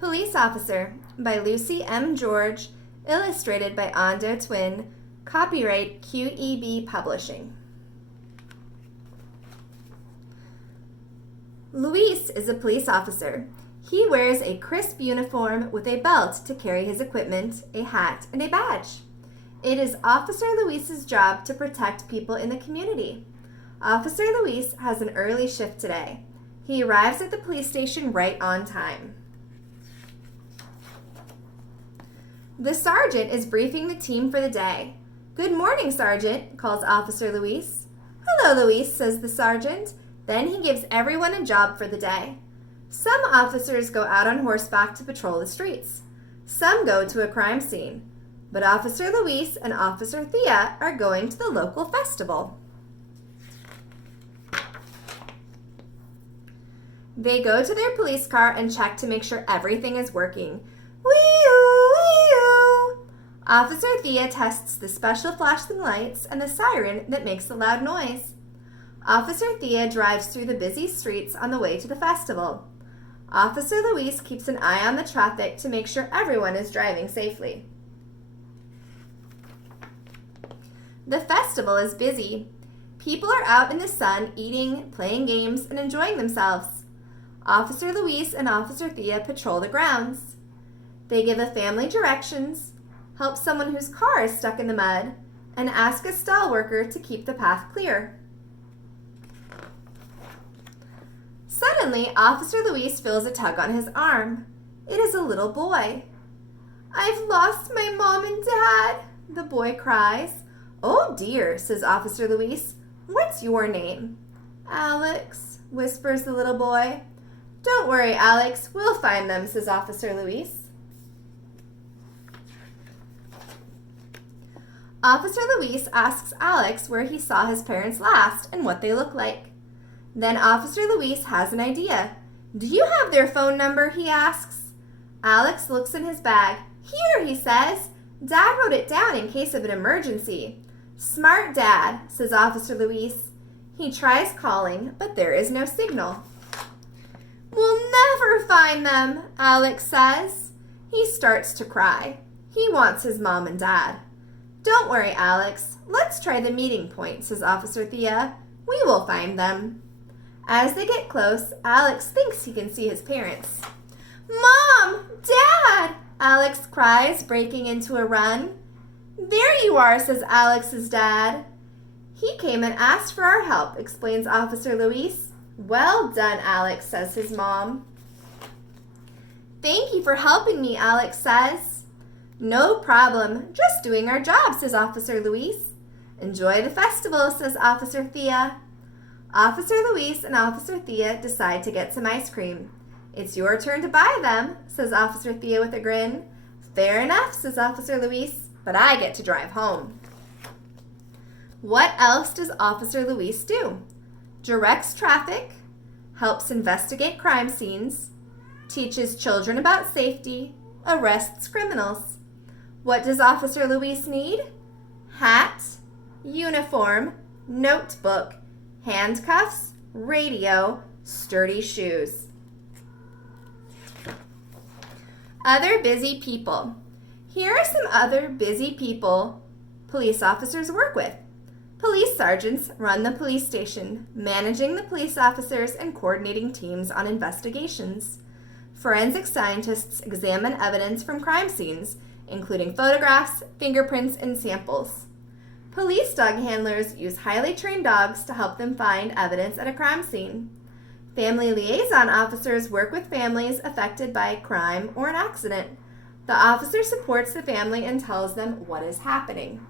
Police Officer by Lucy M. George, illustrated by Ando Twin, copyright QEB Publishing. Luis is a police officer. He wears a crisp uniform with a belt to carry his equipment, a hat, and a badge. It is Officer Luis's job to protect people in the community. Officer Luis has an early shift today. He arrives at the police station right on time. The sergeant is briefing the team for the day. "Good morning, Sergeant," calls Officer Luis. "Hello, Luis," says the sergeant. Then he gives everyone a job for the day. Some officers go out on horseback to patrol the streets. Some go to a crime scene. But Officer Luis and Officer Thea are going to the local festival. They go to their police car and check to make sure everything is working. Wee-oo, wee-oo. Officer Thea tests the special flashing lights and the siren that makes the loud noise. Officer Thea drives through the busy streets on the way to the festival. Officer Luis keeps an eye on the traffic to make sure everyone is driving safely. The festival is busy. People are out in the sun eating, playing games, and enjoying themselves. Officer Luis and Officer Thea patrol the grounds. They give a family directions, help someone whose car is stuck in the mud, and ask a stall worker to keep the path clear. Suddenly, Officer Luis feels a tug on his arm. It is a little boy. "I've lost my mom and dad," the boy cries. "Oh dear," says Officer Luis. "What's your name?" "Alex," whispers the little boy. "Don't worry, Alex. We'll find them," says Officer Luis. Officer Luis asks Alex where he saw his parents last and what they look like. Then Officer Luis has an idea. "Do you have their phone number?" he asks. Alex looks in his bag. "Here," he says. "Dad wrote it down in case of an emergency." "Smart Dad," says Officer Luis. He tries calling, but there is no signal. "We'll never find them," Alex says. He starts to cry. He wants his mom and dad. "Don't worry, Alex. Let's try the meeting point," says Officer Thea. "We will find them." As they get close, Alex thinks he can see his parents. "Mom! Dad!" Alex cries, breaking into a run. "There you are," says Alex's dad. "He came and asked for our help," explains Officer Luis. "Well done, Alex," says his mom. "Thank you for helping me," Alex says. "No problem. Just doing our job," says Officer Luis. "Enjoy the festival," says Officer Thea. Officer Luis and Officer Thea decide to get some ice cream. "It's your turn to buy them," says Officer Thea with a grin. "Fair enough," says Officer Luis, "but I get to drive home." What else does Officer Luis do? Directs traffic, helps investigate crime scenes, teaches children about safety, arrests criminals. What does Officer Luis need? Hat, uniform, notebook, handcuffs, radio, sturdy shoes. Other busy people. Here are some other busy people police officers work with. Police sergeants run the police station, managing the police officers and coordinating teams on investigations. Forensic scientists examine evidence from crime scenes, including photographs, fingerprints, and samples. Police dog handlers use highly trained dogs to help them find evidence at a crime scene. Family liaison officers work with families affected by crime or an accident. The officer supports the family and tells them what is happening.